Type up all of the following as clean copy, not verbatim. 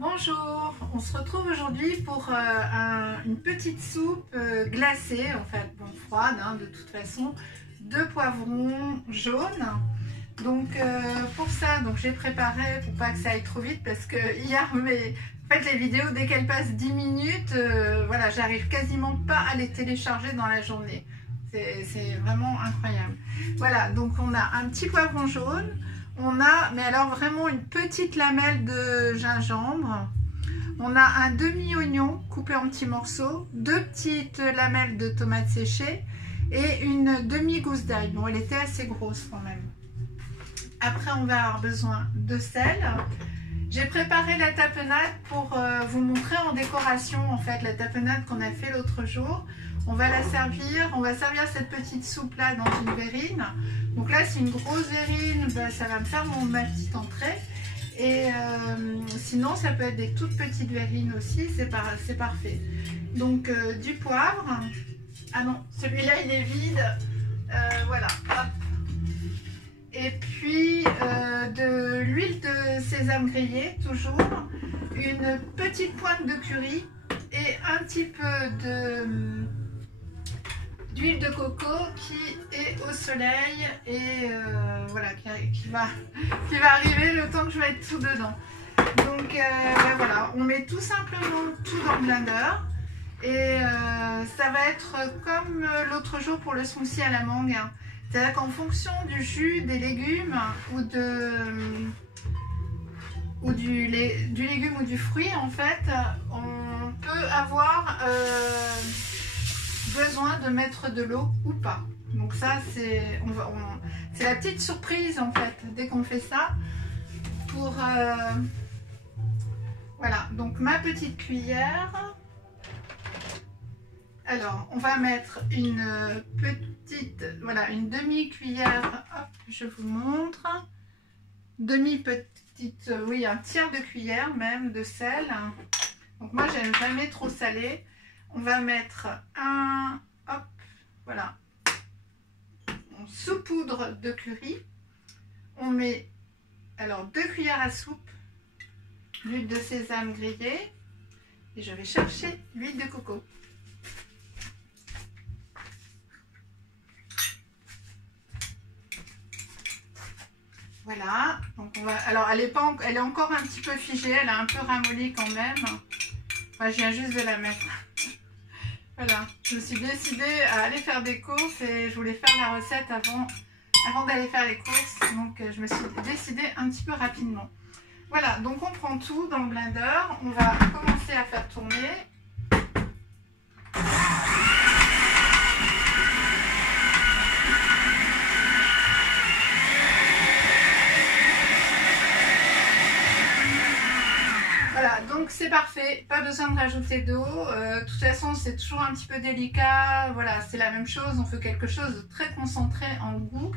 Bonjour, on se retrouve aujourd'hui pour une petite soupe glacée, en fait, bon, froide de toute façon, de poivrons jaunes. Donc pour ça, j'ai préparé, pour pas que ça aille trop vite, parce que hier, en fait les vidéos, dès qu'elles passent 10 minutes, voilà, j'arrive quasiment pas à les télécharger dans la journée. C'est vraiment incroyable. Voilà, donc on a un petit poivron jaune. On a, mais alors vraiment une petite lamelle de gingembre. On a un demi-oignon coupé en petits morceaux, 2 petites lamelles de tomates séchées et une demi-gousse d'ail. Bon, elle était assez grosse quand même. Après, on va avoir besoin de sel. J'ai préparé la tapenade pour vous montrer en décoration, en fait, la tapenade qu'on a fait l'autre jour. On va la servir, on va servir cette petite soupe là dans une verrine. Donc là c'est une grosse verrine, ça va me faire ma petite entrée. Et sinon ça peut être des toutes petites verrines aussi, c'est parfait. Donc du poivre, ah non celui-là il est vide, voilà, hop. Et puis de l'huile de sésame grillée toujours, une petite pointe de curry et un petit peu d'huile de coco qui est au soleil et voilà, qui va arriver le temps que je vais être tout dedans. Donc voilà, on met tout simplement tout dans le blender et ça va être comme l'autre jour pour le smoothie à la mangue. C'est-à-dire qu'en fonction du jus, des légumes ou du légume ou du fruit, en fait, on peut avoir besoin de mettre de l'eau ou pas. Donc ça c'est la petite surprise en fait dès qu'on fait ça pour voilà, donc ma petite cuillère. Alors on va mettre une petite, voilà, une demi-cuillère, hop, je vous montre, demi-petite, oui, un tiers de cuillère même de sel. Donc moi j'aime jamais trop salé. On va mettre un, hop, voilà, on saupoudre de curry. On met alors 2 cuillères à soupe d'huile de sésame grillée et je vais chercher l'huile de coco. Voilà, donc on va, alors elle est encore un petit peu figée, elle a un peu ramolli quand même. Enfin, je viens juste de la mettre. Voilà, je me suis décidée à aller faire des courses et je voulais faire la recette avant d'aller faire les courses. Donc je me suis décidée un petit peu rapidement. Voilà, donc on prend tout dans le blender. On va commencer à faire tourner. Voilà, donc c'est parfait, pas besoin de rajouter d'eau. De toute façon, c'est toujours un petit peu délicat. Voilà, c'est la même chose, on fait quelque chose de très concentré en goût.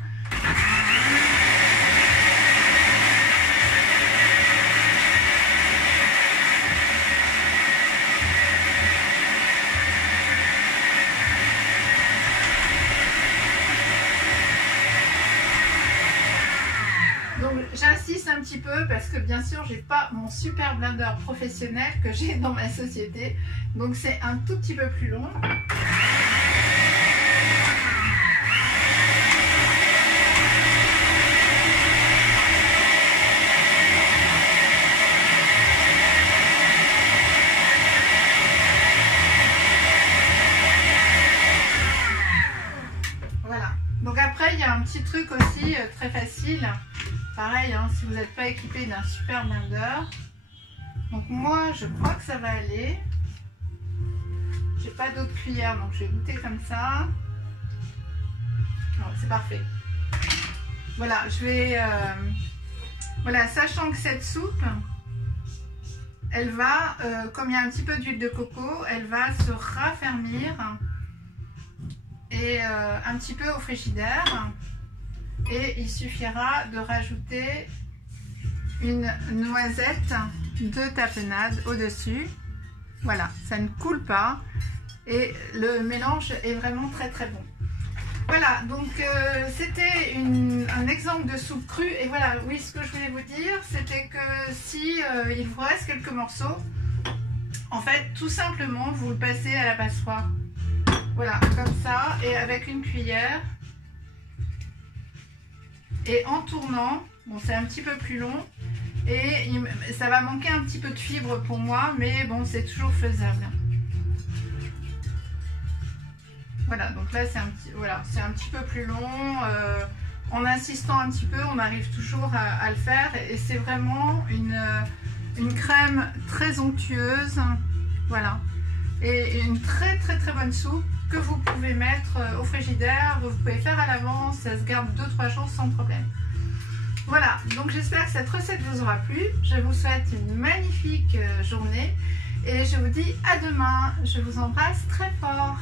J'insiste un petit peu parce que bien sûr j'ai pas mon super blender professionnel que j'ai dans ma société, donc c'est un tout petit peu plus long. Voilà, donc après il y a un petit truc aussi très facile. Pareil, si vous n'êtes pas équipé d'un super blender. Donc moi, je crois que ça va aller. J'ai pas d'autre cuillère, donc je vais goûter comme ça. C'est parfait. Voilà, je vais... voilà, sachant que cette soupe, elle va, comme il y a un petit peu d'huile de coco, elle va se raffermir. Et un petit peu au frigidaire. Et il suffira de rajouter une noisette de tapenade au-dessus. Voilà, ça ne coule pas et le mélange est vraiment très très bon. Voilà, donc c'était un exemple de soupe crue. Et voilà, oui, ce que je voulais vous dire, c'était que si il vous reste quelques morceaux, en fait, tout simplement, vous le passez à la passoire. Voilà, comme ça, et avec une cuillère. Et en tournant, bon, c'est un petit peu plus long, et ça va manquer un petit peu de fibre pour moi, mais bon, c'est toujours faisable. Voilà, donc là, c'est un petit peu plus long. En insistant un petit peu, on arrive toujours à le faire, et c'est vraiment une crème très onctueuse. Voilà, et une très bonne soupe que vous pouvez mettre au frigidaire, vous pouvez faire à l'avance, ça se garde 2-3 jours sans problème. Voilà, donc j'espère que cette recette vous aura plu. Je vous souhaite une magnifique journée et je vous dis à demain. Je vous embrasse très fort.